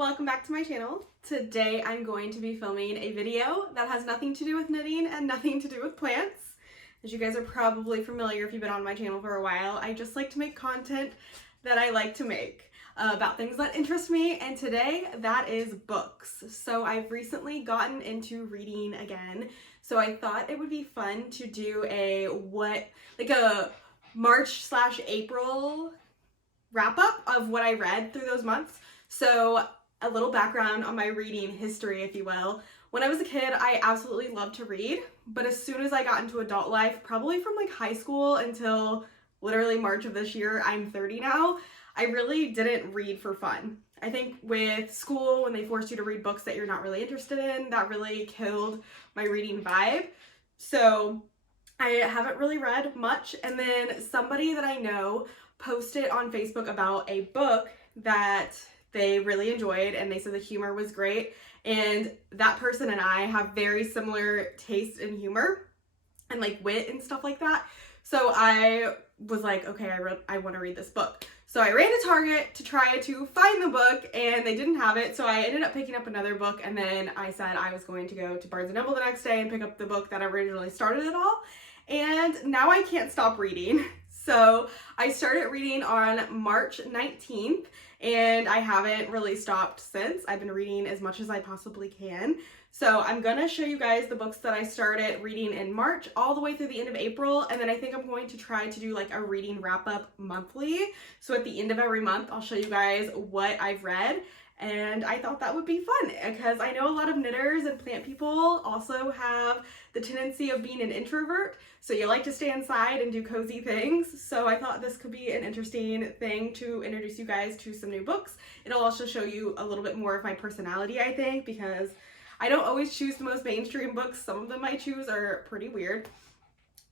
welcome back to my channel. Today I'm going to be filming a video that has nothing to do with knitting and nothing to do with plants. As you guys are probably familiar if you've been on my channel for a while, I just like to make content that I like to make about things that interest me, and today that is books. So I've recently gotten into reading again, so I thought it would be fun to do a March/April wrap up of what I read through those months. So a little background on my reading history, if you will. When I was a kid, I absolutely loved to read, but as soon as I got into adult life, probably from like high school until literally March of this year, I'm 30 now, I really didn't read for fun. I think with school, when they forced you to read books that you're not really interested in, that really killed my reading vibe. So I haven't really read much, and then somebody that I know posted on Facebook about a book that they really enjoyed, and they said the humor was great, and that person and I have very similar taste in humor and like wit and stuff like that. So I was like, okay, I want to read this book. So I ran to Target to try to find the book, and they didn't have it, so I ended up picking up another book, and then I said I was going to go to Barnes & Noble the next day and pick up the book that originally started it all, and now I can't stop reading. So I started reading on March 19th, and I haven't really stopped since. I've been reading as much as I possibly can. So I'm gonna show you guys the books that I started reading in March all the way through the end of April, and then I think I'm going to try to do like a reading wrap up monthly. So at the end of every month, I'll show you guys what I've read. And I thought that would be fun because I know a lot of knitters and plant people also have the tendency of being an introvert. So you like to stay inside and do cozy things. So I thought this could be an interesting thing to introduce you guys to some new books. It'll also show you a little bit more of my personality, I think, because I don't always choose the most mainstream books. Some of them I choose are pretty weird.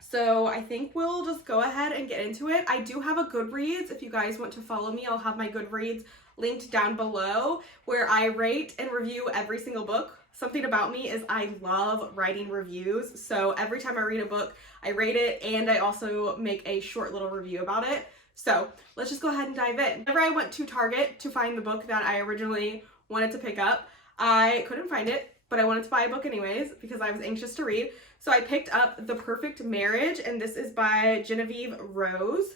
So I think we'll just go ahead and get into it. I do have a Goodreads. If you guys want to follow me, I'll have my Goodreads linked down below, where I rate and review every single book. Something about me is I love writing reviews. So every time I read a book, I rate it, and I also make a short little review about it. So let's just go ahead and dive in. Whenever I went to Target to find the book that I originally wanted to pick up, I couldn't find it, but I wanted to buy a book anyways because I was anxious to read. So I picked up The Perfect Marriage, and this is by Genevieve Rose.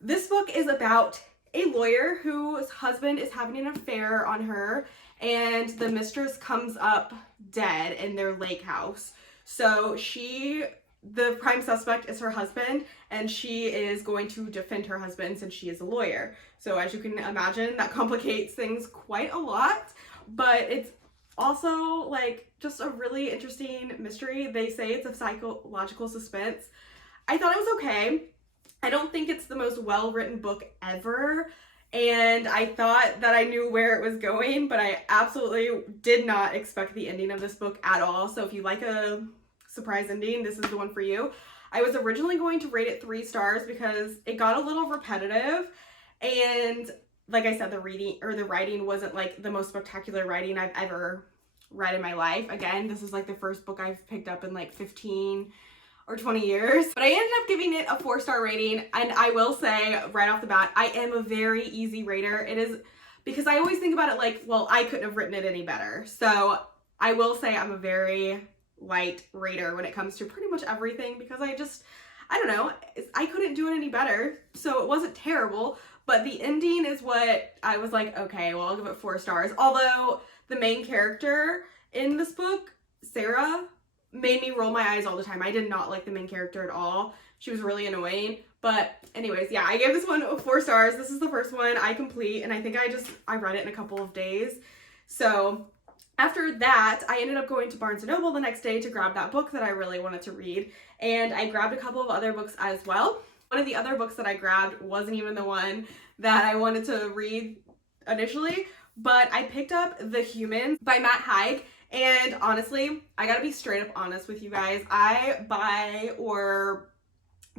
This book is about a lawyer whose husband is having an affair on her, and the mistress comes up dead in their lake house. So the prime suspect is her husband, and she is going to defend her husband since she is a lawyer. So as you can imagine, that complicates things quite a lot, but it's also like just a really interesting mystery. They say it's a psychological suspense. I thought it was okay. I don't think it's the most well-written book ever, and I thought that I knew where it was going, but I absolutely did not expect the ending of this book at all. So if you like a surprise ending, this is the one for you. I was originally going to rate it 3 stars because it got a little repetitive, and like I said, the writing wasn't like the most spectacular writing I've ever read in my life. Again, this is like the first book I've picked up in like 15 or 20 years, but I ended up giving it a 4-star rating. And I will say right off the bat, I am a very easy rater. It is because I always think about it like, well, I couldn't have written it any better. So I will say I'm a very light rater when it comes to pretty much everything, because I don't know, I couldn't do it any better. So it wasn't terrible, but the ending is what I was like, okay, well, I'll give it 4 stars. Although the main character in this book, Sarah, made me roll my eyes all the time. I did not like the main character at all. She was really annoying. But anyways, yeah, I gave this one 4 stars. This is the first one I complete, and I think I read it in a couple of days. So after that, I ended up going to Barnes & Noble the next day to grab that book that I really wanted to read, and I grabbed a couple of other books as well. One of the other books that I grabbed wasn't even the one that I wanted to read initially, but I picked up The Humans by Matt Haig. And honestly, I gotta be straight up honest with you guys. I buy or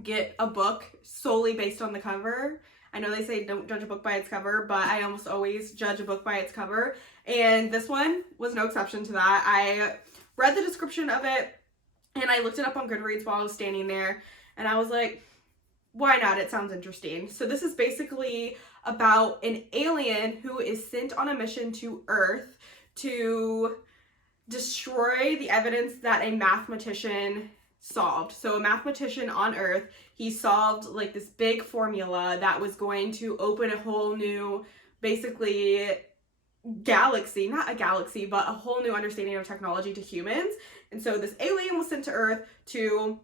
get a book solely based on the cover. I know they say don't judge a book by its cover, but I almost always judge a book by its cover. And this one was no exception to that. I read the description of it, and I looked it up on Goodreads while I was standing there, and I was like, why not? It sounds interesting. So this is basically about an alien who is sent on a mission to Earth to destroy the evidence that a mathematician solved. So a mathematician on Earth, he solved like this big formula that was going to open a whole new, basically, galaxy, not a galaxy, but a whole new understanding of technology to humans. And so this alien was sent to Earth to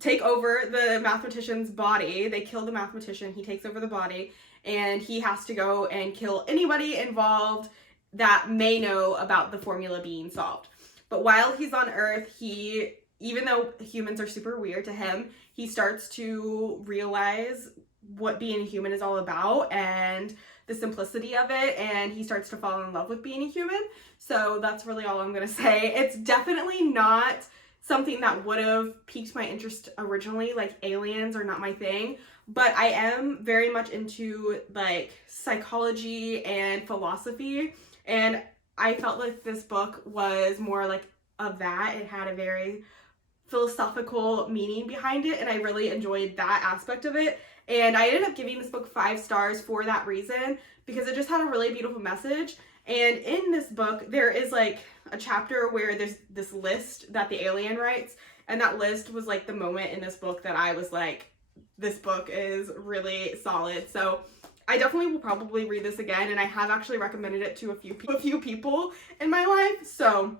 take over the mathematician's body. They kill the mathematician, he takes over the body, and he has to go and kill anybody involved that may know about the formula being solved. But while he's on Earth, even though humans are super weird to him, he starts to realize what being a human is all about and the simplicity of it, and he starts to fall in love with being a human. So that's really all I'm gonna say. It's definitely not something that would have piqued my interest originally, like aliens are not my thing, but I am very much into like psychology and philosophy, and I felt like this book was more like of that. It had a very philosophical meaning behind it, and I really enjoyed that aspect of it. And I ended up giving this book 5 stars for that reason, because it just had a really beautiful message. And in this book, there is like a chapter where there's this list that the alien writes, and that list was like the moment in this book that I was like, this book is really solid. So I definitely will probably read this again, and I have actually recommended it to a few people in my life. So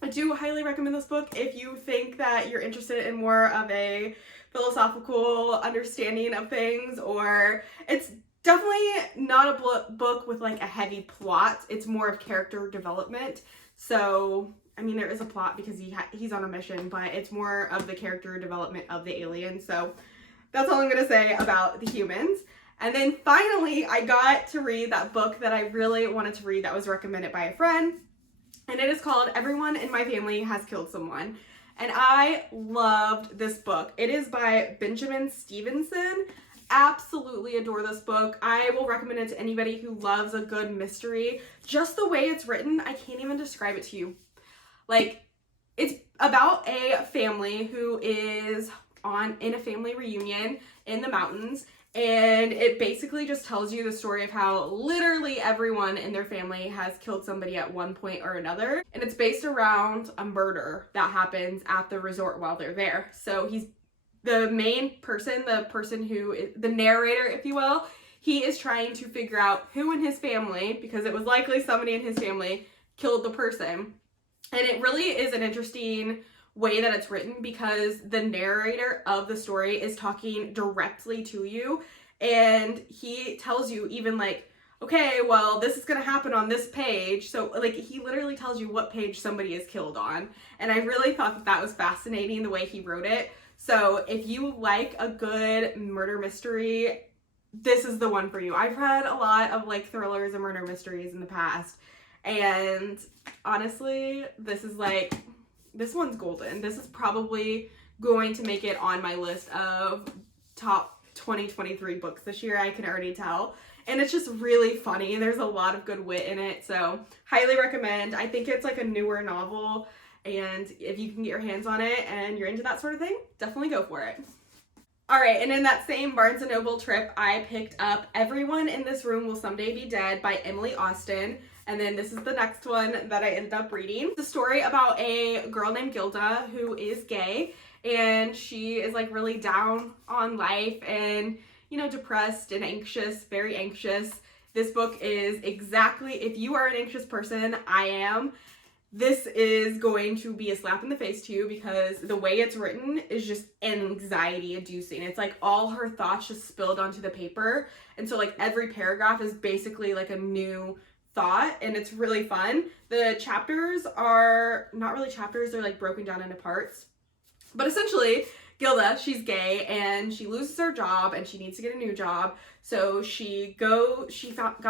I do highly recommend this book if you think that you're interested in more of a philosophical understanding of things, or it's definitely not a book with like a heavy plot. It's more of character development. So, I mean, there is a plot because he's on a mission, but it's more of the character development of the alien. So that's all I'm going to say about the humans. And then finally, I got to read that book that I really wanted to read that was recommended by a friend. And it is called Everyone in My Family Has Killed Someone. And I loved this book. It is by Benjamin Stevenson. Absolutely adore this book. I will recommend it to anybody who loves a good mystery. Just the way it's written, I can't even describe it to you. Like, it's about a family who is in a family reunion in the mountains, and it basically just tells you the story of how literally everyone in their family has killed somebody at one point or another. And it's based around a murder that happens at the resort while they're there. So he's the main person, the person who is the narrator, if you will. He is trying to figure out who in his family, because it was likely somebody in his family, killed the person. And it really is an interesting way that it's written, because the narrator of the story is talking directly to you, and he tells you even like, okay, well, this is gonna happen on this page. So like, he literally tells you what page somebody is killed on. And I really thought that that was fascinating the way he wrote it. So if you like a good murder mystery, this is the one for you. I've read a lot of like thrillers and murder mysteries in the past, and honestly, this one's golden. This is probably going to make it on my list of top 2023 books this year, I can already tell. And it's just really funny. There's a lot of good wit in it, so highly recommend. I think it's like a newer novel, and if you can get your hands on it and you're into that sort of thing, definitely go for it. Alright, and in that same Barnes & Noble trip, I picked up Everyone in This Room Will Someday Be Dead by Emily Austen. And then this is the next one that I ended up reading. It's a story about a girl named Gilda who is gay, and she is like really down on life and, you know, depressed and anxious, very anxious. This book is exactly, if you are an anxious person, I am, this is going to be a slap in the face to you, because the way it's written is just anxiety inducing. It's like all her thoughts just spilled onto the paper. And so like every paragraph is basically like a new thought, and it's really fun. The chapters are not really chapters, they're like broken down into parts. But essentially, Gilda, she's gay, and she loses her job and she needs to get a new job. So she got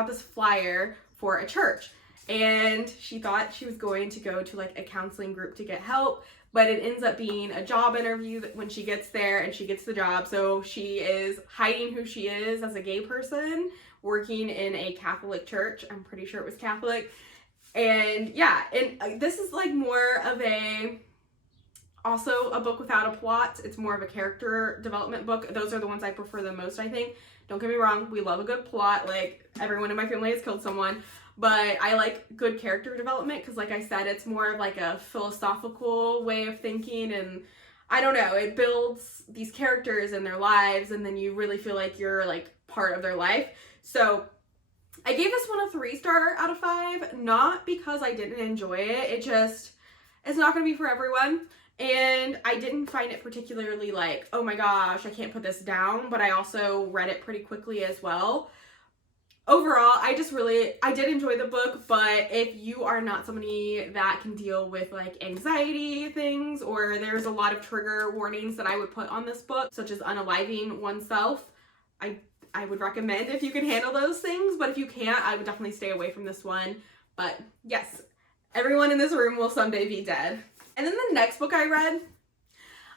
this flyer for a church, and she thought she was going to go to like a counseling group to get help, but it ends up being a job interview when she gets there and she gets the job. So she is hiding who she is as a gay person, working in a Catholic church. I'm pretty sure it was Catholic. And yeah, and this is like more of also a book without a plot. It's more of a character development book. Those are the ones I prefer the most, I think, Don't get me wrong, we love a good plot. Like, everyone in my family has killed someone. But I like good character development because, like I said, it's more of like a philosophical way of thinking, and I don't know, it builds these characters and their lives, and then you really feel like you're like part of their life. So I gave this one a 3-star out of 5, not because I didn't enjoy it. It just, it's not going to be for everyone. And I didn't find it particularly like, oh my gosh, I can't put this down, but I also read it pretty quickly as well. Overall, I did enjoy the book, but if you are not somebody that can deal with like anxiety things, or there's a lot of trigger warnings that I would put on this book, such as unaliving oneself, I would recommend if you can handle those things, but if you can't, I would definitely stay away from this one. But yes, everyone in this room will someday be dead. And then the next book I read,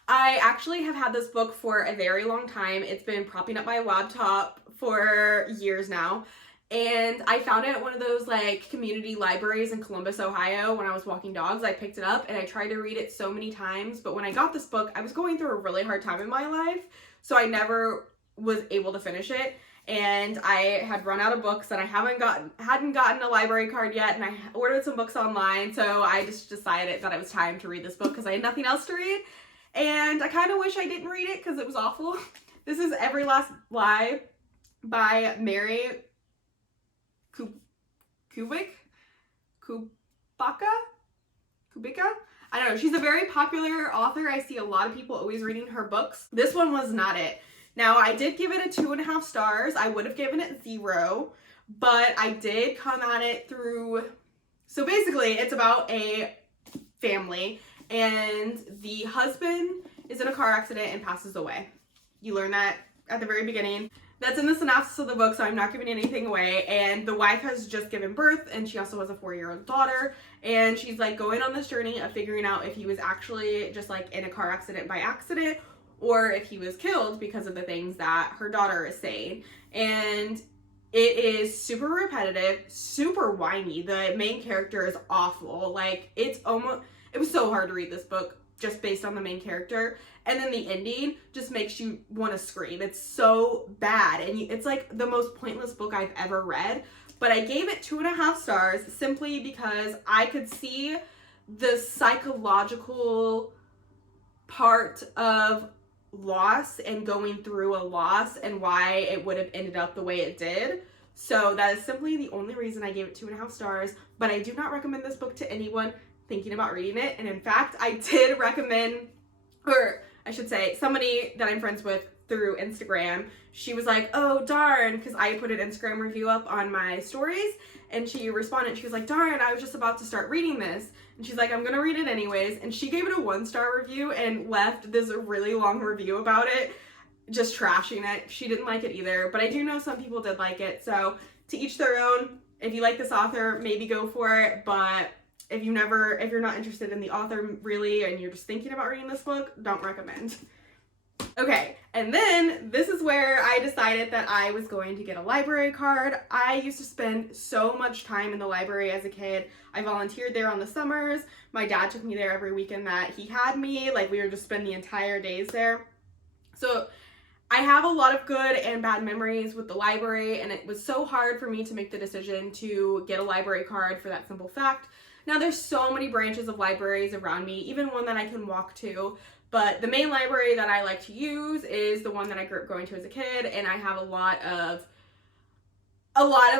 I actually have had this book for a very long time. It's been propping up my laptop for years now. And I found it at one of those like community libraries in Columbus, Ohio when I was walking dogs. I picked it up and I tried to read it so many times. But when I got this book, I was going through a really hard time in my life. So I never was able to finish it. And I had run out of books and I hadn't gotten a library card yet, and I ordered some books online. So I just decided that it was time to read this book because I had nothing else to read. And I kind of wish I didn't read it because it was awful. This is Every Last Lie by Mary Kubica? I don't know. She's a very popular author. I see a lot of people always reading her books. This one was not it. Now, I did give it a 2.5 stars. I would have given it 0, but I did come at it through... So basically, it's about a family, and the husband is in a car accident and passes away. You learn that at the very beginning. That's in the synopsis of the book, so I'm not giving anything away. And the wife has just given birth, and she also has a 4-year-old daughter. And she's like going on this journey of figuring out if he was actually just like in a car accident by accident, or if he was killed because of the things that her daughter is saying. And it is super repetitive, super whiny. The main character is awful. Like, it was so hard to read this book just based on the main character. And then the ending just makes you want to scream. It's so bad. And it's like the most pointless book I've ever read. But I gave it 2.5 stars simply because I could see the psychological part of loss and going through a loss and why it would have ended up the way it did. So that is simply the only reason I gave it 2.5 stars. But I do not recommend this book to anyone thinking about reading it. And in fact, I did recommend, or I should say, somebody that I'm friends with through Instagram, she was like, oh darn, because I put an Instagram review up on my stories, and she responded, she was like, darn, I was just about to start reading this. And she's like, I'm gonna read it anyways. And she gave it a 1-star review and left this really long review about it, just trashing it. She didn't like it either, but I do know some people did like it. So to each their own. If you like this author, maybe go for it. But if you're not interested in the author really, and you're just thinking about reading this book, don't recommend. Okay, and then this is where I decided that I was going to get a library card. I used to spend so much time in the library as a kid. I volunteered there on the summers. My dad took me there every weekend that he had me. Like, we would just spend the entire days there. So I have a lot of good and bad memories with the library, and it was so hard for me to make the decision to get a library card for that simple fact. Now, there's so many branches of libraries around me, even one that I can walk to. But the main library that I like to use is the one that I grew up going to as a kid, and I have a lot of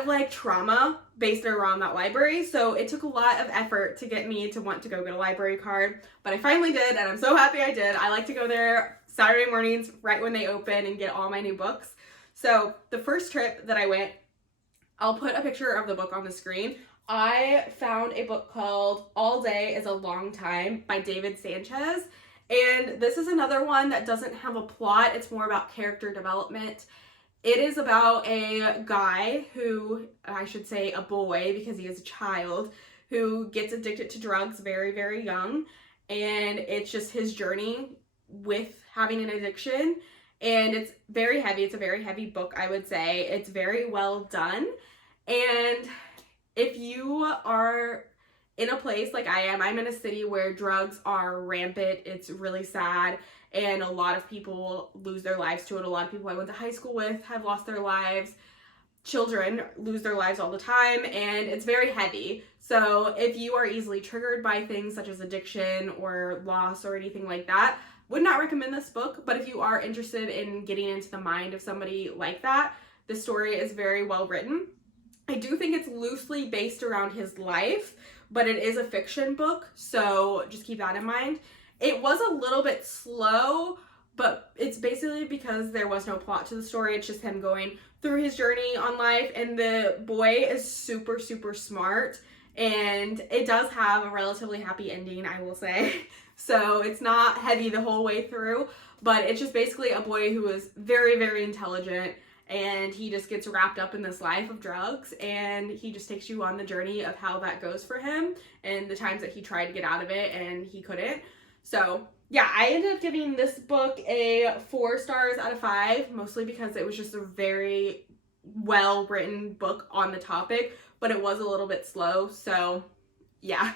like trauma based around that library. So it took a lot of effort to get me to want to go get a library card, but I finally did, and I'm so happy I did. I like to go there Saturday mornings right when they open and get all my new books. So the first trip that I went, I'll put a picture of the book on the screen. I found a book called All Day is a Long Time by David Sanchez. And this is another one that doesn't have a plot. It's more about character development. It is about a guy who, I should say a boy because he is a child, who gets addicted to drugs very, very young. And it's just his journey with having an addiction. And it's very heavy. It's a very heavy book, I would say. It's very well done. And if you are in a place like I am, I'm in a city where drugs are rampant. It's really sad. and a lot of people lose their lives to it. A lot of people I went to high school with have lost their lives. Children lose their lives all the time, and it's very heavy. So if you are easily triggered by things such as addiction or loss or anything like that, would not recommend this book. But if you are interested in getting into the mind of somebody like that, the story is very well written. I do think it's loosely based around his life, but it is a fiction book, so just keep that in mind. It was a little bit slow, but it's basically because there was no plot to the story. It's just him going through his journey on life, and the boy is super, super smart, and it does have a relatively happy ending, I will say. So it's not heavy the whole way through, but it's just basically a boy who is very, very intelligent, and he just gets wrapped up in this life of drugs, and he just takes you on the journey of how that goes for him and the times that he tried to get out of it and he couldn't. So yeah, I ended up giving this book a 4 stars out of 5, mostly because it was just a very well written book on the topic, but it was a little bit slow, so yeah.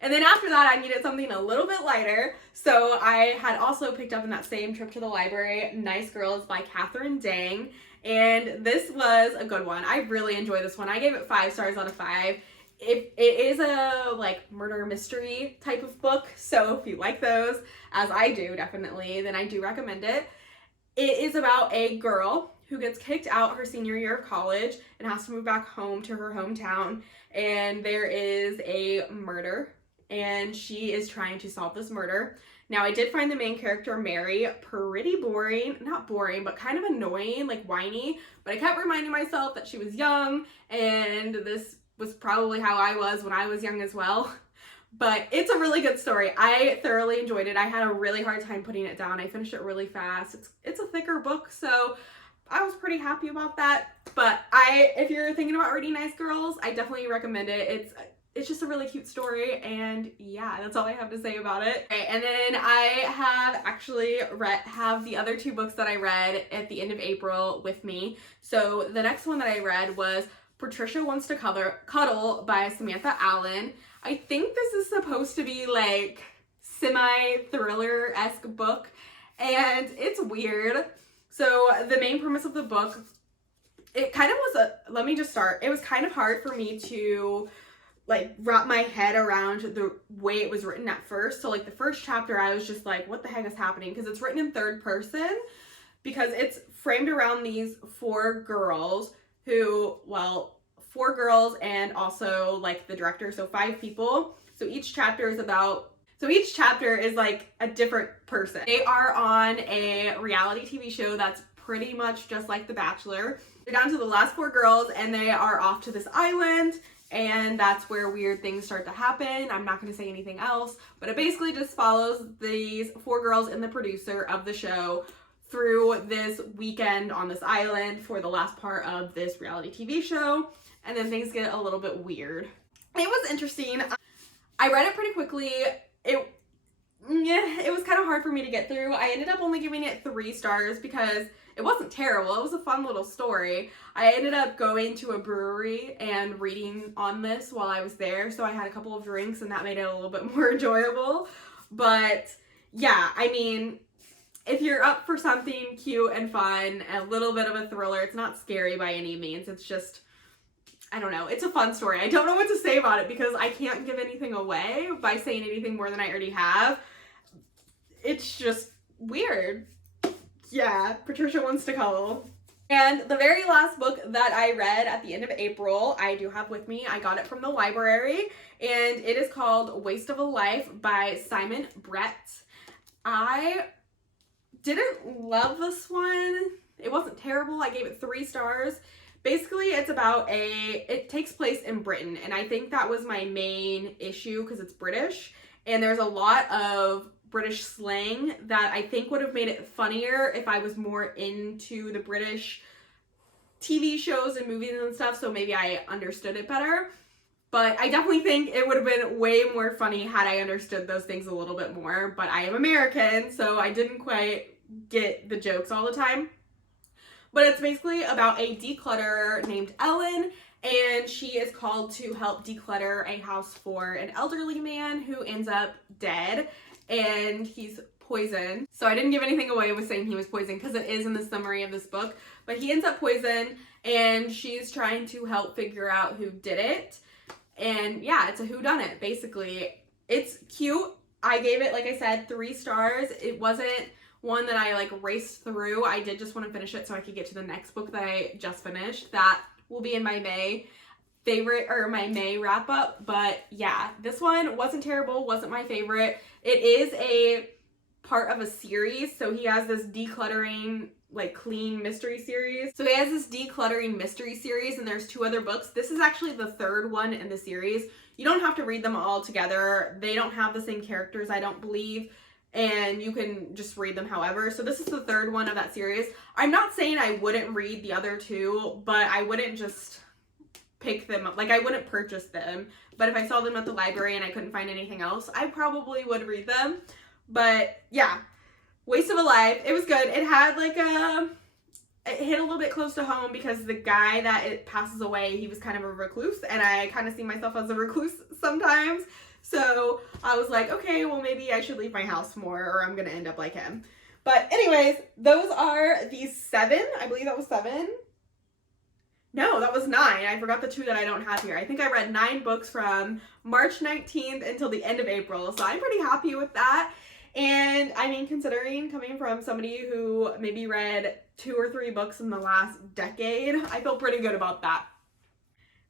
And then after that, I needed something a little bit lighter, so I had also picked up in that same trip to the library, Nice Girls by Catherine Dang, and this was a good one. I really enjoyed this one. I gave it 5 stars out of 5. It is a like murder mystery type of book, so if you like those, as I do definitely, then I do recommend it. It is about a girl who gets kicked out her senior year of college and has to move back home to her hometown, and there is a murder, and she is trying to solve this murder. Now, I did find the main character, Mary, pretty boring. Not boring, but kind of annoying, like whiny. But I kept reminding myself that she was young, and this was probably how I was when I was young as well. But it's a really good story. I thoroughly enjoyed it. I had a really hard time putting it down. I finished it really fast. It's a thicker book, so I was pretty happy about that. But if you're thinking about reading Nice Girls, I definitely recommend it. It's just a really cute story, and yeah, that's all I have to say about it. Okay, and then I have actually have the other 2 books that I read at the end of April with me. So the next one that I read was Patricia Wants to Cuddle by Samantha Allen. I think this is supposed to be like semi-thriller-esque book, and it's weird. So the main premise of the book, it kind of was let me just start. It was kind of hard for me to like wrap my head around the way it was written at first. So like the first chapter, I was just like, what the heck is happening? Because it's written in 3rd person, because it's framed around these 4 girls who, well, 4 girls and also like the director, so 5 people. So each chapter is like a different person. They are on a reality TV show that's pretty much just like The Bachelor. They're down to the last 4 girls, and they are off to this island, and that's where weird things start to happen. I'm not going to say anything else, but it basically just follows these 4 girls and the producer of the show through this weekend on this island for the last part of this reality TV show, and then things get a little bit weird. It was interesting. I read it pretty quickly. It was kind of hard for me to get through. I ended up only giving it 3 stars because it wasn't terrible. It was a fun little story. I ended up going to a brewery and reading on this while I was there, so I had a couple of drinks, and that made it a little bit more enjoyable. But yeah, I mean, if you're up for something cute and fun, a little bit of a thriller, it's not scary by any means. It's just, I don't know, it's a fun story. I don't know what to say about it because I can't give anything away by saying anything more than I already have. It's just weird. Yeah, Patricia Wants to Cuddle. And the very last book that I read at the end of April, I do have with me. I got it from the library, and it is called Waste of a Life by Simon Brett. I didn't love this one. It wasn't terrible. I gave it 3 stars. Basically, it takes place in Britain, and I think that was my main issue because it's British, and there's a lot of British slang that I think would have made it funnier if I was more into the British TV shows and movies and stuff, so maybe I understood it better. But I definitely think it would have been way more funny had I understood those things a little bit more, but I am American, so I didn't quite get the jokes all the time. But it's basically about a declutterer named Ellen, and she is called to help declutter a house for an elderly man who ends up dead. And he's poisoned. So I didn't give anything away with saying he was poisoned because it is in the summary of this book. But he ends up poisoned and she's trying to help figure out who did it. And yeah, it's a whodunit, basically. It's cute. I gave it, like I said, 3 stars. It wasn't one that I like raced through. I did just want to finish it so I could get to the next book that I just finished. That will be in my May favorite, or my May wrap up. But yeah, this one wasn't terrible, wasn't my favorite. It is a part of a series. So he has this decluttering, like clean mystery series. So he has this decluttering mystery series and there's 2 other books. This is actually the 3rd one in the series. You don't have to read them all together. They don't have the same characters, I don't believe. And you can just read them however. So this is the 3rd one of that series. I'm not saying I wouldn't read the other 2, but I wouldn't just pick them up. Like I wouldn't purchase them. But if I saw them at the library and I couldn't find anything else, I probably would read them. But yeah, waste of a life. It was good. It had like it hit a little bit close to home because the guy that it passes away, he was kind of a recluse, and I kind of see myself as a recluse sometimes. So I was like, okay, well maybe I should leave my house more or I'm gonna end up like him. But anyways, those are the 7. I believe that was 7. No, that was 9. I forgot the 2 that I don't have here. I think I read 9 books from March 19th until the end of April. So I'm pretty happy with that. And I mean, considering coming from somebody who maybe read 2 or 3 books in the last decade, I feel pretty good about that.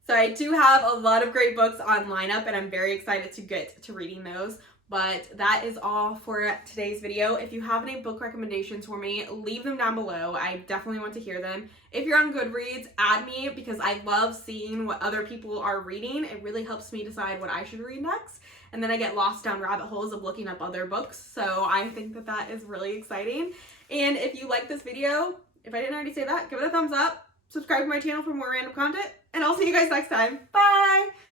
So I do have a lot of great books on lineup and I'm very excited to get to reading those. But that is all for today's video. If you have any book recommendations for me, leave them down below. I definitely want to hear them. If you're on Goodreads, add me because I love seeing what other people are reading. It really helps me decide what I should read next. And then I get lost down rabbit holes of looking up other books. So I think that that is really exciting. And if you like this video, if I didn't already say that, give it a thumbs up. Subscribe to my channel for more random content. And I'll see you guys next time. Bye!